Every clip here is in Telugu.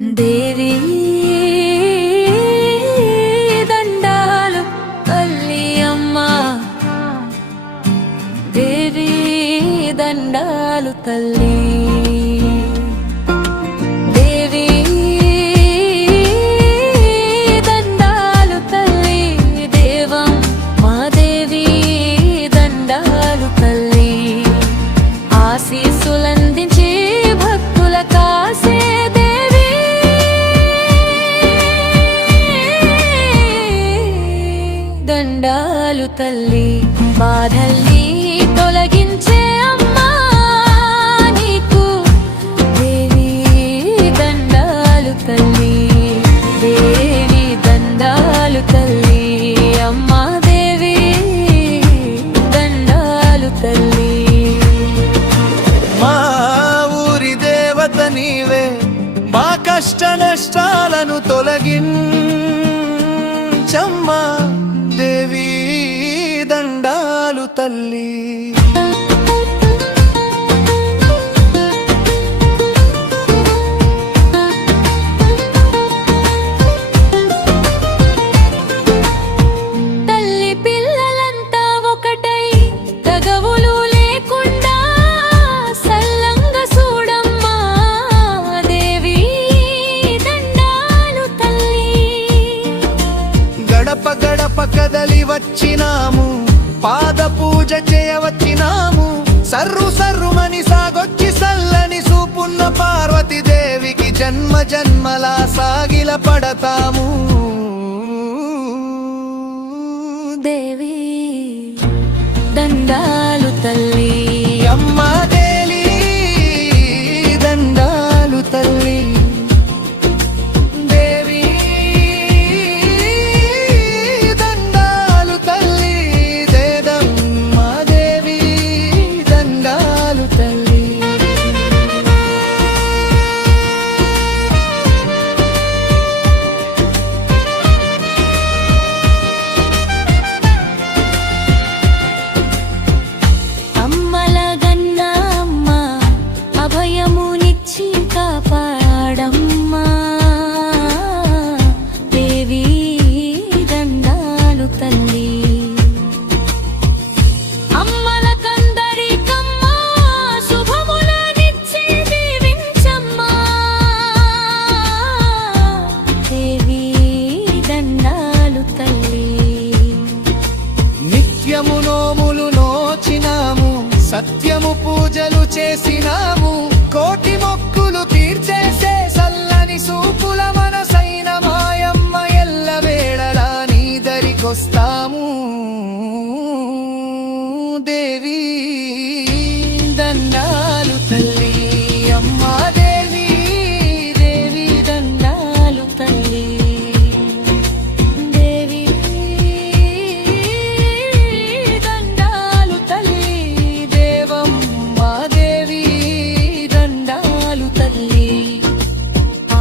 దేవి దండాలు తల్లి అమ్మా, దేవి దండాలు తల్లి, దేవి దండాలు తల్లి, దేవం మా దేవి దండాలు తల్లి, ఆశీస్సులందించి భక్తుల కాసే దండాలు తల్లి, బాధల్ని తొలగించే అమ్మా నీకు దేవి దండాలు తల్లి, దేవి దండాలు తల్లి, అమ్మా దేవి దండాలు తల్లి. మా ఊరి దేవత నీవే, మా కష్ట నష్టాలను తొలగించమ్మా దేవి దండాలు తల్లి. తల్లి పిల్లలంతా ఒకటై తగవులు లేకుండా సల్లంగా చూడమ్మా దేవి దండాలు తల్లి. గడప గడప కదలి వచ్చినాము, పాద పూజ చేయవచ్చినాము, సర్రు సర్రుమని సాగొచ్చి సల్లని సూపున్న పార్వతి దేవికి జన్మ జన్మలా సాగిల పడతాము. దేవి దండాలు తల్లి, అమ్మ దేవి దండాలు తల్లి, దేవి దండాలు తల్లి, దేదమ్మ దేవి దండాలు తల్లి. అమ్మల గన్న అమ్మ అభయమునిచ్చి కాపాడమ్మా దేవి దండాలు తల్లి, అమ్మల కందరికమ్మా శుభములనిచ్చి దీవించమ్మా దేవి దండాలు తల్లి. నిత్యము నోములు నోచినాము, సత్యము పూజలు చేసినాము, కోటి మొక్కులు తీర్చేసే సల్లని సూపుల మనసైన మాయమ్మ ఎల్లవేళలా నీ దరికొస్తాము. దేవి దండాలు తల్లి, అమ్మా దేవి, దేవి దండాలు తల్లి, దేవి దండాలు తల్లి, దేవమ్మ దేవి దండాలు తల్లి,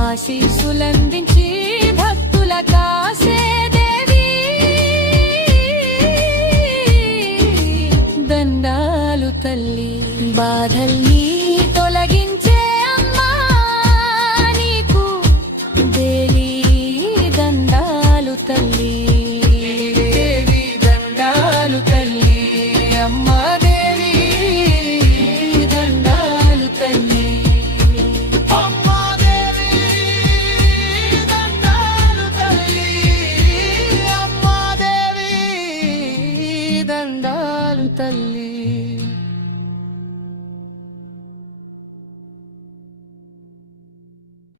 ఆశీస్సులందించి భక్తుల కాసే దేవి దండాలు తల్లి, బాధల్ని తొలగించే అమ్మా నీకు దేవి దండాలు తల్లి, దేవి దండాలు తల్లి, అమ్మా దేవి దండాలు తల్లి, అమ్మా దేవి దండాలు తల్లి, అమ్మా దేవి దండాలు తల్లి.